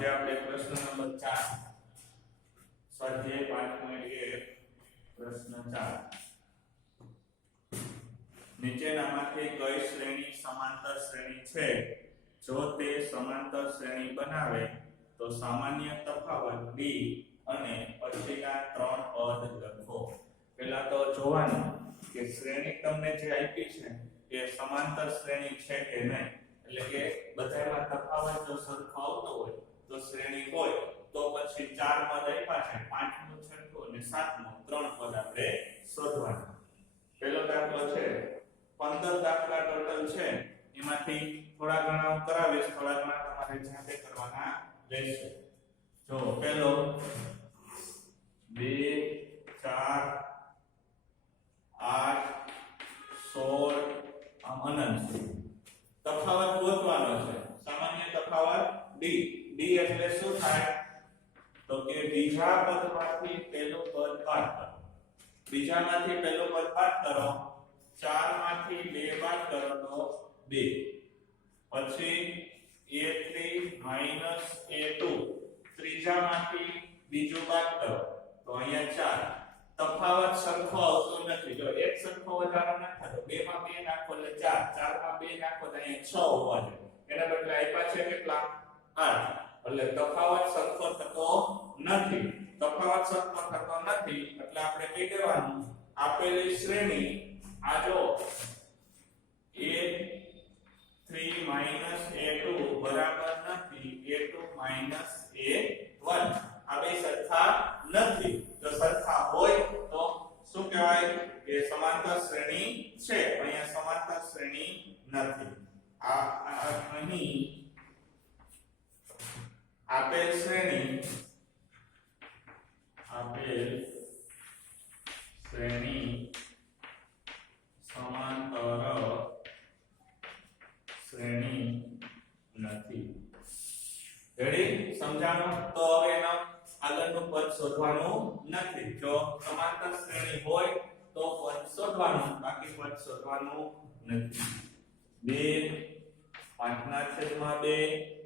આજે આપણે પ્રશ્ન નંબર 4 સ્વાધ્યાય 5.1 પ્રશ્ન 4 નીચેનામાંથી કઈ શ્રેણી સમાંતર શ્રેણી છે જો તે સમાંતર શ્રેણી બનાવે તો સામાન્ય તફાવત d અને પછીના 3 પદ લખો પહેલા તો જોવાનું કે શ્રેણી તમને જે આપી છે એ સમાંતર શ્રેણી છે કે નહીં એટલે કે બધામાં તફાવત જો સરખો આવતો હોય તો શ્રેણી હોય તો પછી 4 પદ આપ્યા છે 5મું 6મું અને 7મું 3 પદ આપણે શોધવાના પહેલો દાખલો છે 15 દાખલા ટોટલ છે એમાંથી થોડા ઘણા હું કરાવીશ થોડા ઘણા તમારે જાતે કરવાના રહેશે જો પહેલો 2 4 8 16 આમ અનંત તફાવત ગોતવાનો છે સામાન્ય તફાવત d એટલે શું થાય તો કે બીજા પદમાંથી પહેલું પદ બાદ કરો બીજામાંથી પહેલું પદ બાદ કરો 4 માંથી 2 બાદ કરો તો 2 પછી a3 a2 ત્રીજામાંથી બીજું બાદ કરો તો અહીંયા 4 તફાવત સરખો આવતો નથી જો એક સરખો વધારો ન થતો 2 માં 2 નાખો એટલે 4 4 માં 2 નાખો તો અહીંયા 6 હોવા જોઈએ એના બદલે આપ્યા છે કેટલા 8 એટલે તફાવત સરખો થતો નથી તફાવત સરખો થતો નથી એટલે આપણે કહી દેવાનું આપેલી શ્રેણી આ જો a3 a2 બરાબર નથી a2 a1 આ બે સરખા નથી જો સરખા હોય તો શું કહેવાય કે સમાંતર શ્રેણી છે અહીંયા સમાંતર શ્રેણી નથી આ અહીં આપેલ શ્રેણી સમાંતર શ્રેણી નથી રેડી સમજાણું તો હવે એનો આગળનું પદ શોધવાનું નથી જો સમાંતર શ્રેણી હોય તો પદ શોધવાનું બાકી પદ શોધવાનું નથી 2 5/2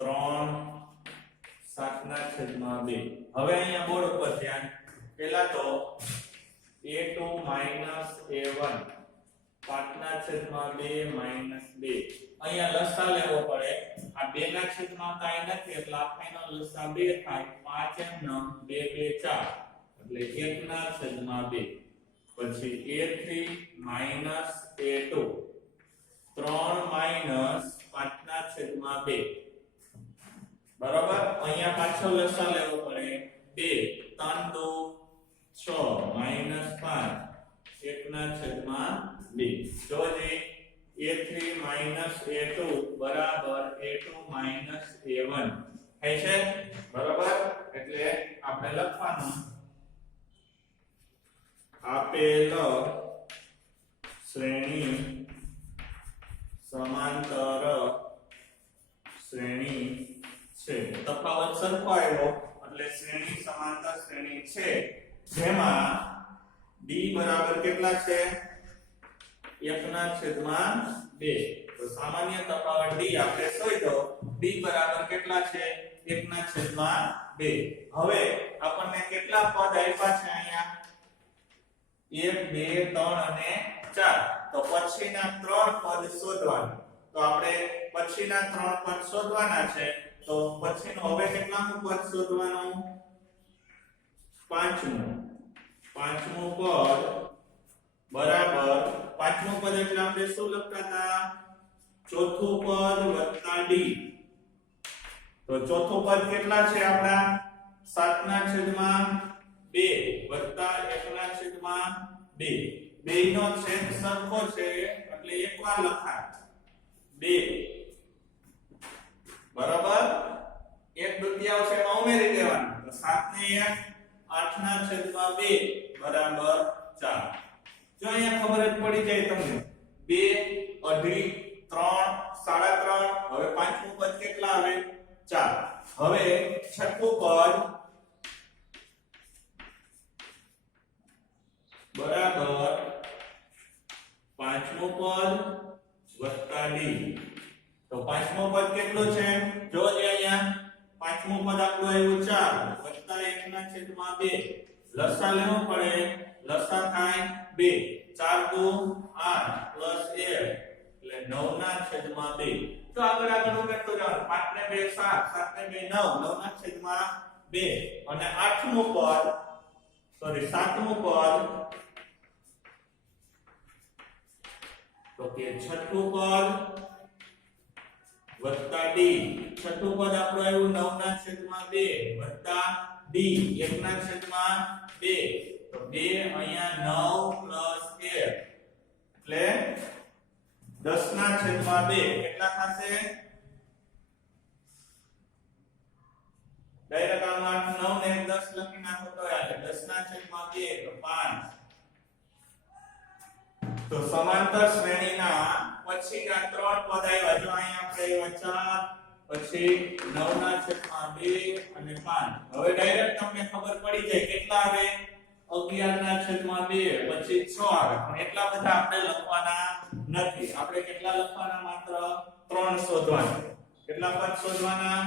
3 7/2 હવે અહીંયા બોર્ડ ઉપર ધ્યાન પહેલા તો a2 a1 5/2 2 અહીંયા લસા લેવો પડે આ 2 ના છેદમાં કાઈ નથી એટલે આખાનો લસા 2 થાય 5 એમ 2 2 4 એટલે 1/2 પછી a3 a2 3 5/2 બરાબર અહીંયા પાછો લસા લેવો પડે 2 3 2 6 -5 1/2 જોજે a3 a2 બરાબર a2 a1 થાય છે બરાબર એટલે આપણે લખવાનું આપેલ શ્રેણી સમાંતર શ્રેણી છે તફાવત સરખો આવ્યો એટલે શ્રેણી સમાંતર શ્રેણી છે જેમાં d બરાબર કેટલા છે 1/2 તો સામાન્ય તફાવત d આપણે શોધ્યો d બરાબર કેટલા છે 1/2 હવે આપણને કેટલા પદ આપ્યા છે અહીંયા 1 2 3 અને 4 તો પછીના 3 પદ શોધવાના તો આપણે પછીના 3 પદ શોધવાના છે તો પછીનું હવે કેટલામું પદ શોધવાનું પાંચમું પદ બરાબર પાંચમું પદ એટલે આપણે શું લખતા હતા ચોથું પદ વત્તા d તો ચોથું પદ કેટલા છે આપડા 7/2 વત્તા 1/2 બેયનો છેદ સરખો છે એટલે એકવાર લખાય 2 બરાબર 1/2 એમાં ઉમેરી દેવાનું તો 7 ને 1 8/2 બરાબર 4 જો અહીંયા ખબર જ પડી જાય તમને 2 અઢી 3 3.5 હવે પાંચમું પદ કેટલા આવે 4 હવે છઠ્ઠું પદ બરાબર પાંચમું પદ વત્તા d તો પાંચમું પદ કેટલું છે જોજે અહીંયા પાંચમું પદ આપણું આવ્યું 4 વત્તા 1/2 લસા લેવો પડે લસા થાય 2 4 દુ 8 પ્લસ 1 એટલે 9/2 તો આગળ ઉમેરતો જવાનું 5 ને 2 7 7 ને 2 9 9/2 અને આઠમું પદ સોરી સાતમું પદ તો કે છઠ્ઠું પદ વત્તા ડી છઠ્ઠું પદ આપણું આવ્યું 9/2 વત્તા ડી 1/2 તો 2 અહીંયા 9 + 1 એટલે 10/2 કેટલા થશે ડાયરેક્ટ આમાં 9 ને 10 લખી નાખો તો આવે 10/2 તો 5 તો સમાંતર શ્રેણીના પછીના ત્રણ પદ આવ્યા જો અહીંયા આપણે આવ્યા 4 પછી 9/2 અને 5 હવે ડાયરેક્ટ તમને ખબર પડી જાય કેટલા આવે 11/2 પછી 6 આવે પણ એટલા બધા આપણે લખવાના નથી આપણે કેટલા લખવાના માત્ર 3 શોધવાના કેટલા પદ શોધવાના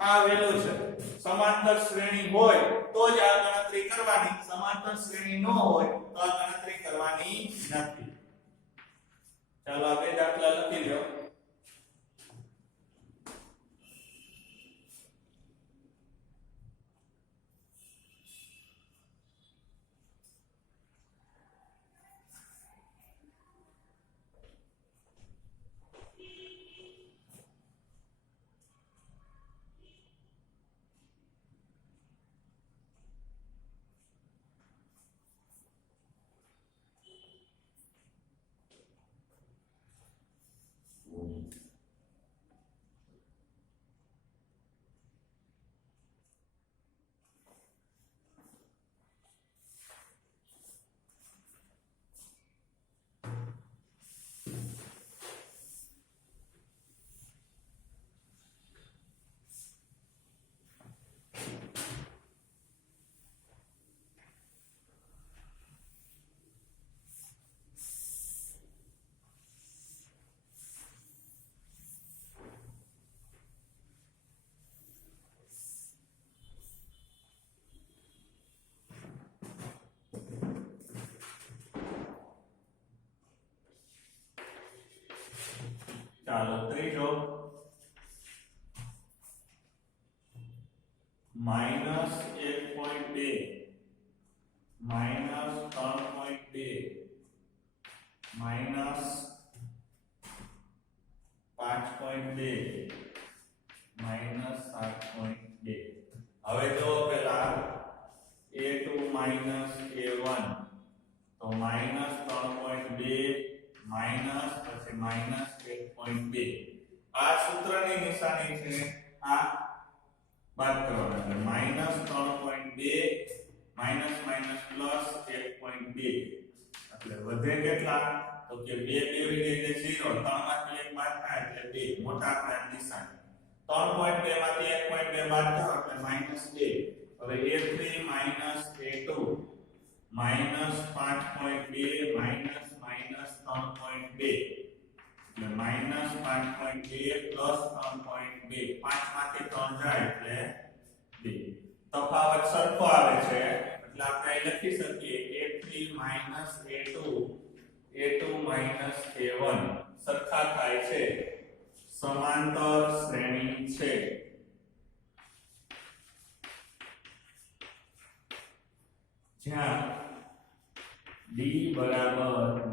આ વેલું છે સમાંતર શ્રેણી હોય તો જ આ ગણતરી કરવાની સમાંતર શ્રેણી ન હોય તો આ ગણતરી કરવાની નથી ચાલો આ બે દાખલા લખી લો ચાલો ત્રીજો -1.2 -3.2 -5.2 -7.2 હવે જો પેલા a2 a1 તો -3.2 માઈનસ પછી -1.2 આ સૂત્રની નિશાની છે આ બાદ કરવાના એટલે -3.2 માઈનસ માઈનસ પ્લસ 1.2 એટલે વધે કેટલા તો કે 2 રીતે 0 3 માંથી 1 બાદ થાય એટલે 2 મોટા આંકડાની નિશાની 3.2 માંથી 1.2 બાદ કરો એટલે -2 હવે a3 a2 -5.2 -3.2 એટલે -5.2 પ્લસ 3.2 5 માંથી 3 જાય એટલે 2 તફાવત સરખો આવે છે એટલે આપણે અહીં લખી શકીએ a3 a2 a1 સરખા થાય છે સમાંતર શ્રેણી છે જ્યાં d બરાબર -2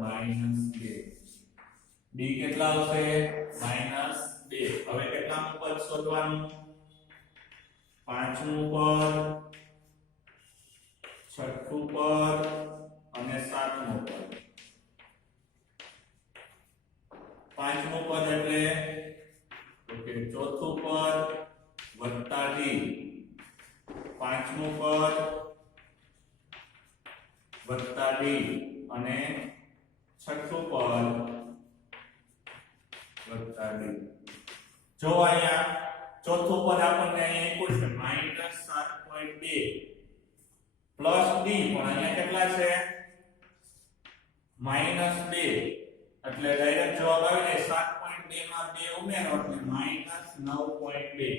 d કેટલા આવશે -2 હવે કેટલામું પદ શોધવાનું પાંચમું પદ છઠ્ઠું પદ અને સાતમું પદ પાંચમું પદ એટલે ઓકે ચોથું પદ વત્તા d પાંચમું પદ વત્તા d અને છઠ્ઠું પદ વત્તા d જો અહીંયા ચોથું પદ આપણને અહીંયા આપ્યું છે -7.2 પ્લસ d પણ અહીંયા કેટલા છે -2 એટલે ડાયરેક્ટ જવાબ આવે ને 7.2 માં 2 ઉમેરો એટલે -9.2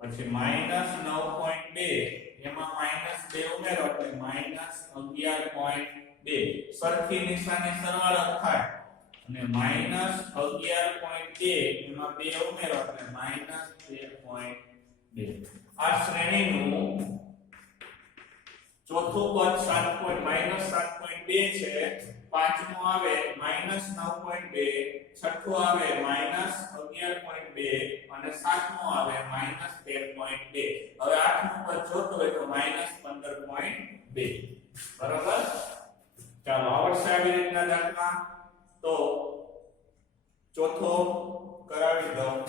પછી -9.2 એમાં -2 ઉમેરો એટલે -11.2 સરખી નિશાની સરવાળો થાય અને -11.2 એમાં 2 ઉમેરો એટલે -13.2 આ શ્રેણીનું ચોથું પદ -7.2 છે પાંચમું આવે -9.2 છઠ્ઠું આવે -11.2 અને સાતમું આવે -13.2 હવે આઠમું પદ જોતો હોય તો -15.2 બરાબર ચાલો આવડશે આવી રીતના દાખલા તો ચોથો કરાવી દો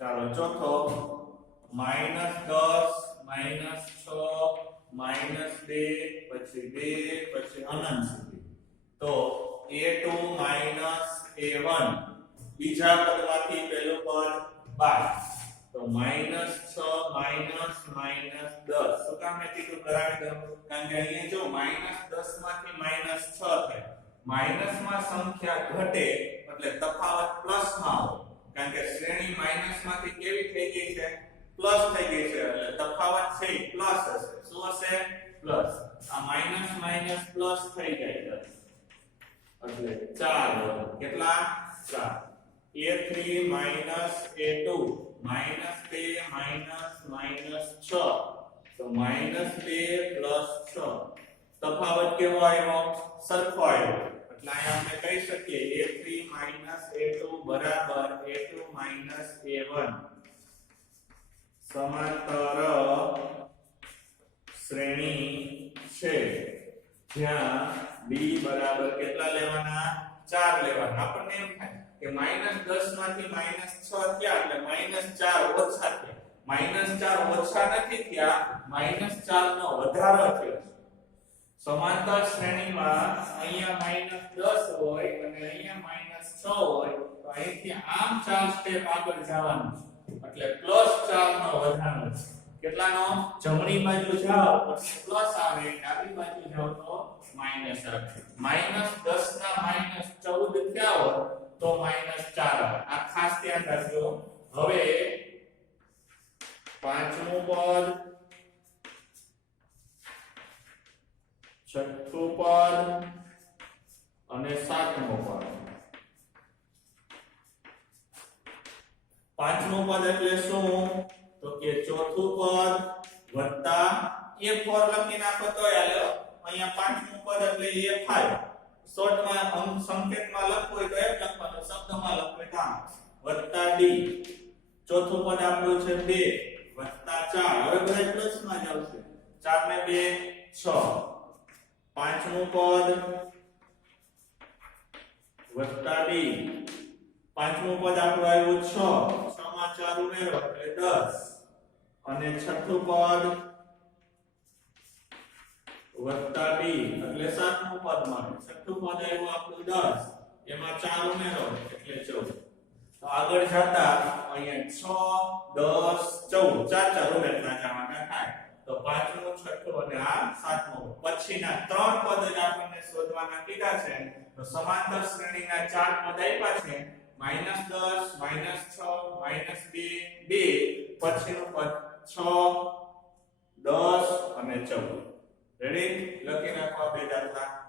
ચાલો ચોથો -10 -6 -2 પછી 2 પછી અનંત સુધી તો a2 a1 બીજા પદમાંથી પહેલું પદ બાદ તો -6 -10 શું કામ મેં કીધું કરાવી દો કારણ કે અહીંયા જો -10 માંથી -6 થાય માઈનસ માં સંખ્યા ઘટે એટલે તફાવત પ્લસ માં આવે કારણ કે શ્રેણી માઈનસ માંથી કેવી થઈ ગઈ છે પ્લસ થઈ ગઈ છે એટલે તફાવત છે પ્લસ હશે શું હશે પ્લસ આ માઈનસ માઈનસ પ્લસ થઈ જાય એટલે 4 કેટલા 4 a3 a2 -2 -6 તો -2 + 6 તફાવત કેવો આવ્યો સરખો આવ્યો એટલે અહીંયા આપણે કહી શકીએ a3 a2 બરાબર a2 a1 સમાંતર શ્રેણી છે જ્યાં b બરાબર કેટલા લેવાના 4 લેવાના આપણને એમ થાય કે -10 માંથી -6 થયા એટલે -4 ઓછા થયા -4 ઓછા નથી થયા -4 નો વધારો થયો સમાંતર શ્રેણીમાં અહીંયા -10 હોય અને અહીંયા -6 હોય તો અહીંથી આમ 4 સ્ટેપ આગળ જવાનું એટલે +4 નો વધારો છે કેટલાનો જમણી બાજુ જાઓ તો પ્લસ આવે ડાબી બાજુ જાઓ તો માઈનસ આવે -10 ના -14 થયા હોય તો -4 આવે આ ખાસ ધ્યાન રાખજો હવે પાંચમું પદ છઠ્ઠું પદ અને સાતમું પદ પાંચમું પદ એટલે શું તો કે ચોથું પદ વત્તા a4 લખી નાખો તો હાલે અહીંયા પાંચમું પદ એટલે a5 શોર્ટમાં સંકેતમાં લખવું હોય તો એક લખવાનું શબ્દમાં લખવું હોય તો વત્તા d ચોથું પદ આપણું છે 2 વત્તા 4 હવે બધા પ્લસમાં જ આવશે 4 ને 2 6 પાંચમું પદ વત્તા d પાંચમું પદ આપણું આવ્યું 6 માં 4 ઉમેરો એટલે 10 અને છઠ્ઠું પદ વત્તા d એટલે સાતમું પદ મળે છઠ્ઠું પદ આવ્યું આપણું 10 એમાં 4 ઉમેરો એટલે 14 તો આગળ જતા અહીંયા 6 10 14 ચાર ચાર ઉમેરતા જવાના થાય તો પાંચમું છઠ્ઠું અને આ સાતમું પછીના ત્રણ પદ જ આપણને શોધવાના કીધા છે તો સમાંતર શ્રેણીના ચાર પદ આપ્યા છે -10 -6 -2 2 પછીનું પદ 6 10 અને 14 રેડી લખી નાખવા બે દાખલા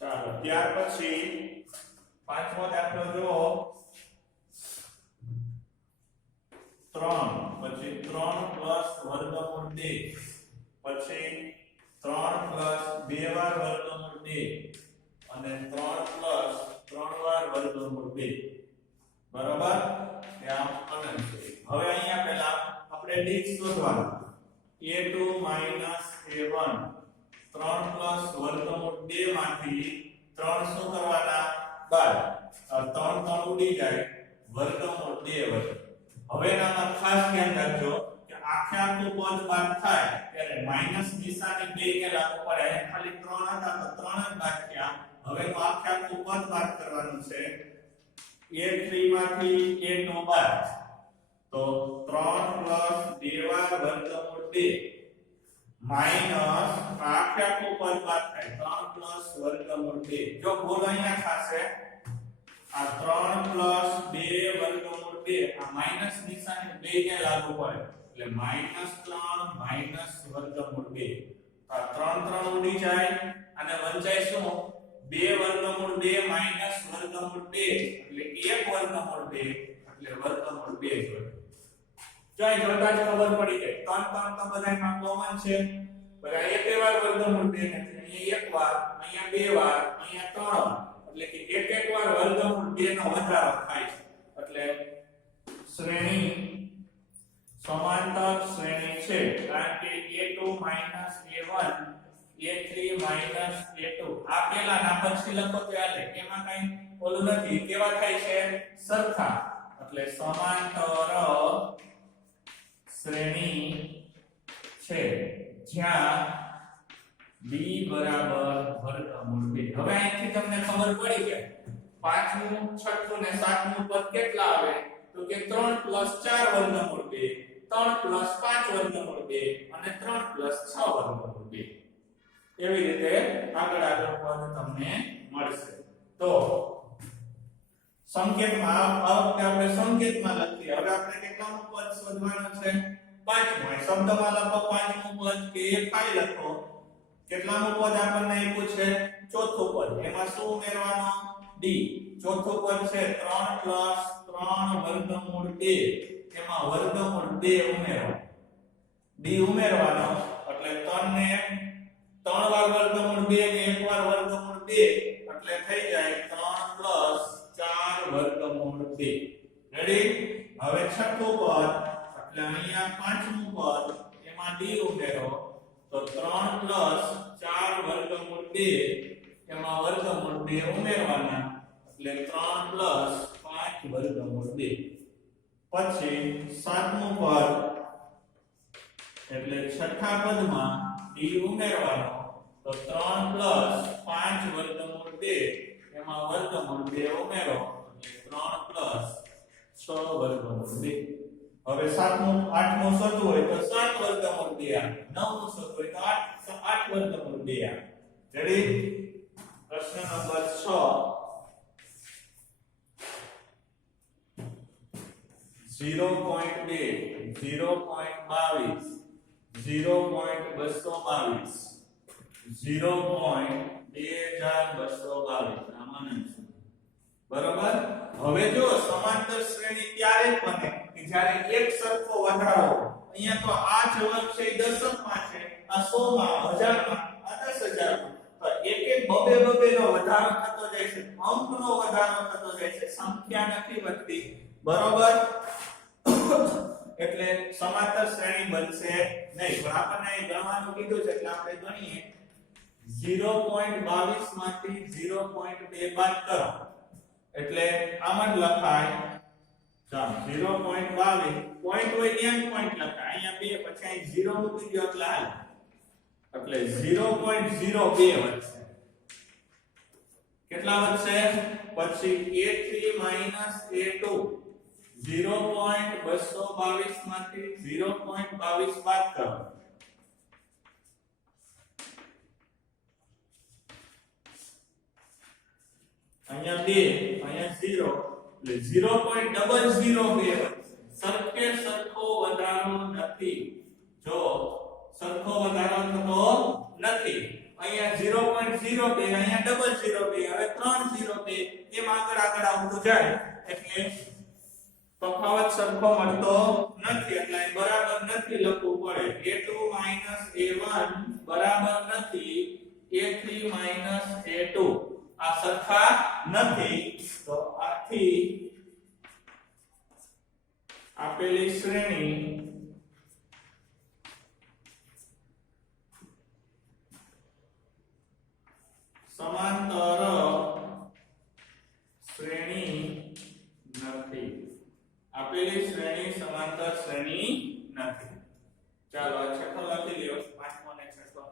ચાલો ત્યાર પછી પાંચમો દાખલો જો 3 પછી 3 પ્લસ વર્ગમૂળ 2 પછી 3 પ્લસ 2 વાર વર્ગમૂળ 2 અને 3 પ્લસ 3 વાર d શોધવાનું a2 a1 3 પ્લસ વર્ગમૂળ 2 માંથી 3 શું કરવાના બાદ 3 3 ઉડી જાય વર્ગમૂળ 2 વધે હવે નામાં ખાસ ધ્યાન રાખજો કે આખે આખું પદ બાદ થાય ત્યારે માઈનસ નિશાની 2 કે લાગુ પડે અહીં ખાલી 3 હતા તો 3 જ બાદ થયા હવે તો આખે આખું પદ બાદ કરવાનું છે a3 માંથી a2 બાદ તો 3 પ્લસ 2 વાર વર્ગમૂળ 2 માઈનસ આખે આખું પદ બાદ થાય 3 પ્લસ વર્ગમૂળ 2 જો બોલ અહીંયા થશે આ 3 પ્લસ 2 વર્ગમૂળ 2 આ માઈનસ નિશાની 2 ને લાગુ પડે એટલે -3 માઈનસ વર્ગમૂળ 2 આ 3 3 ઉડી જાય અને વંચાય શું 2 વર્ગમૂળ 2 માઈનસ વર્ગમૂળ 2 એટલે 1 વર્ગમૂળ 2 એટલે વર્ગમૂળ 2 જોઈ જોતા જ ખબર પડી જાય 3 3 તો બધાયમાં કોમન છે બધા એકે વાર વર્ગમૂળ 2 નથી અહીંયા એક વાર અહીંયા બે વાર અહીંયા ત્રણ વાર એટલે કે એક એક વાર વર્ગમૂળ 2 નો વધારો થાય છે એટલે શ્રેણી સમાંતર શ્રેણી છે કારણ કે a2 a1 a3 a2 આ પેલાના પછી લખો તો ચાલે એમાં કઈ ઓલું નથી કેવા થાય છે સરખા એટલે સમાંતર શ્રેણી છે જ્યાં b બરાબર વર્ગમૂળ 2 હવે અહીંથી તમને ખબર પડી કે પાંચમું છઠ્ઠું ને સાતમું પદ કેટલા આવે તો કે 3 4 વર્ગમૂળ 2 3 5 વર્ગમૂળ 2 અને 3 6 વર્ગમૂળ 2 એવી રીતે આગળ પદ તમને મળશે તો સંકેતમાં આપણે સંકેતમાં લખીએ હવે આપણે કેટલામું પદ શોધવાનું છે પાંચમું શબ્દમાં લખો પાંચમું પદ કે ફાઈ લખો કેટલામું પદ આપણને આપ્યું છે ચોથું પદ એમાં શું ઉમેરવાનો d ચોથું પદ છે 3 3 વર્ગમૂળ 2 એમાં વર્ગમૂળ 2 ઉમેરો d ઉમેરવાનો એટલે 3 ને 3 વાર વર્ગમૂળ 2 ને 1 વાર વર્ગમૂળ 2 એટલે થઈ જાય 3 4 વર્ગમૂળ 2 રેડી હવે છઠ્ઠું પદ એટલે અહીંયા પાંચમું પદ એમાં d ઉમેરો તો 3 4 વર્ગમૂળ 2 એમાં વર્ગમૂળ 2 ઉમેરવાના એટલે 3 5 વર્ગમૂળ 2 પછી સાતમું પદ એટલે છઠ્ઠા પદમાં d ઉમેરવાનો તો 3 5 વર્ગમૂળ 2 એમાં વર્ગમૂળ 2 ઉમેરો એટલે 3 6 વર્ગમૂળ 2 હવે સાતમું આઠમું શોધવું હોય તો 7 વર્ગમૂળ 2 આવે નવમું શોધવું હોય તો 8 વર્ગમૂળ 2 આવે રેડી પ્રશ્ન નંબર 6 0.2 0.22 0.222 0.2222 આમાં બરોબર હવે જો સમાંતર શ્રેણી ત્યારે જ બને કે જ્યારે એક સરખો વધારો અહીંયા તો આ જવાબ છે એ દશકમાં છે આ 100 માં 1000 માં આ 10000 માં તો એક એક બબે બબે નો વધારો થતો જાય છે અંકનો વધારો થતો જાય છે સંખ્યા નથી વધતી બરોબર એટલે સમાંતર શ્રેણી બનશે નહીં પણ આપણને અહીં ગણવાનું કીધું છે એટલે આપણે ગણીએ 0.22 માંથી 0.2 બાદ કરો એટલે આમ જ લખાય ચાલો 0.22 પોઈન્ટ હોય ત્યાં પોઈન્ટ લખાય અહીંયા 2 પછી અહીં 0 મૂકી દો એટલે હાલ એટલે 0.02 વધશે કેટલા વધશે પછી a3 a2 0.222 માંથી 0.22 બાદ કરો અહીંયા 2 અહીંયા 0 એટલે 0.002 સરખે સરખો વધારો નથી જો સરખો વધારો થતો નથી અહીંયા 0.02 અહીંયા 0.02 હવે 3.02 એમ આગળ આવતું જાય એટલે તફાવત સરખો મળતો નથી એટલે બરાબર નથી લખવું પડે a2 a1 બરાબર નથી a3 a2 આ સરખા નથી તો આથી આપેલી શ્રેણી ચાલો આ છઠ્ઠો લખી લ્યો, પાંચમો ને છઠ્ઠો.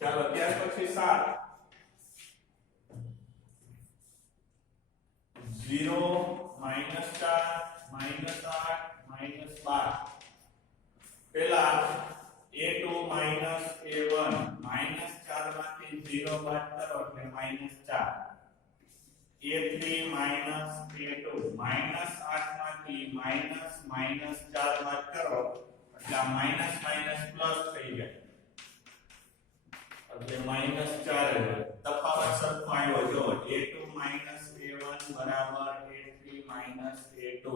ચાલો ત્યાર પછી 7 0 -4 -8 -12 પેલા a2 a1 -4 માંથી 0 બાદ કરો એટલે -4 a3 a2 -8 માંથી -4 બાદ કરો એટલે આ માઈનસ માઈનસ પ્લસ થઈ જાય એટલે -4 તફાવત સરખો આવ્યો જો a2 a1 બરાબર a3 a2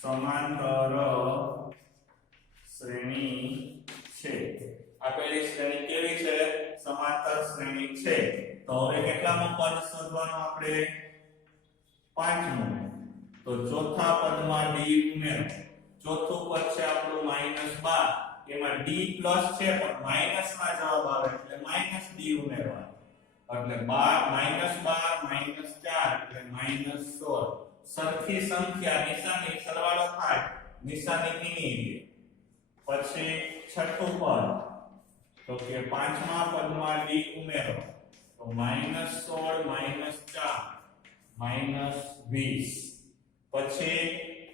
સમાંતર શ્રેણી છે. આપેલી શ્રેણી કેવી છે? સમાંતર શ્રેણી છે. તો હવે કેટલામું પદ શોધવાનું આપણે? પાંચમું. તો ચોથા પદમાં d ઉમેરો. ચોથું પદ છે આપણું -12, એમાં d પ્લસ છે પણ માઈનસ માં જવાબ આવે એટલે -d ઉમેરવાનો એટલે -12 એટલે -16. સરખી સંખ્યા નિશાની સરવાળો થાય, નિશાની નીની પછી છઠ્ઠું પદ તો કે પાંચમા પદમાં d ઉમેરો તો -16 -4 -20 પછી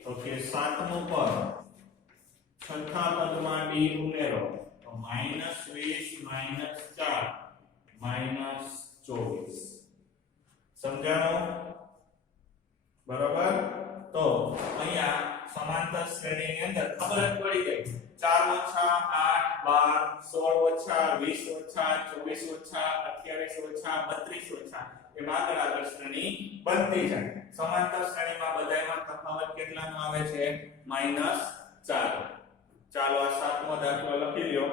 તો કે સાતમું પદ છઠ્ઠા પદમાં d ઉમેરો તો -20 -4 -24. સમજાણું? બરોબર. તો અહીંયા સમાંતર શ્રેણીની અંદર ખબર જ પડી ગઈ 4 - 8 12 16 - 20 - 24 - 28 - 32 એમ આગળ શ્રેણી બનતી જાય. સમાંતર શ્રેણીમાં બધાયમાં તફાવત કેટલાનો આવે છે? -4. ચાલો આ સાતમો દાખલો લખી લ્યો.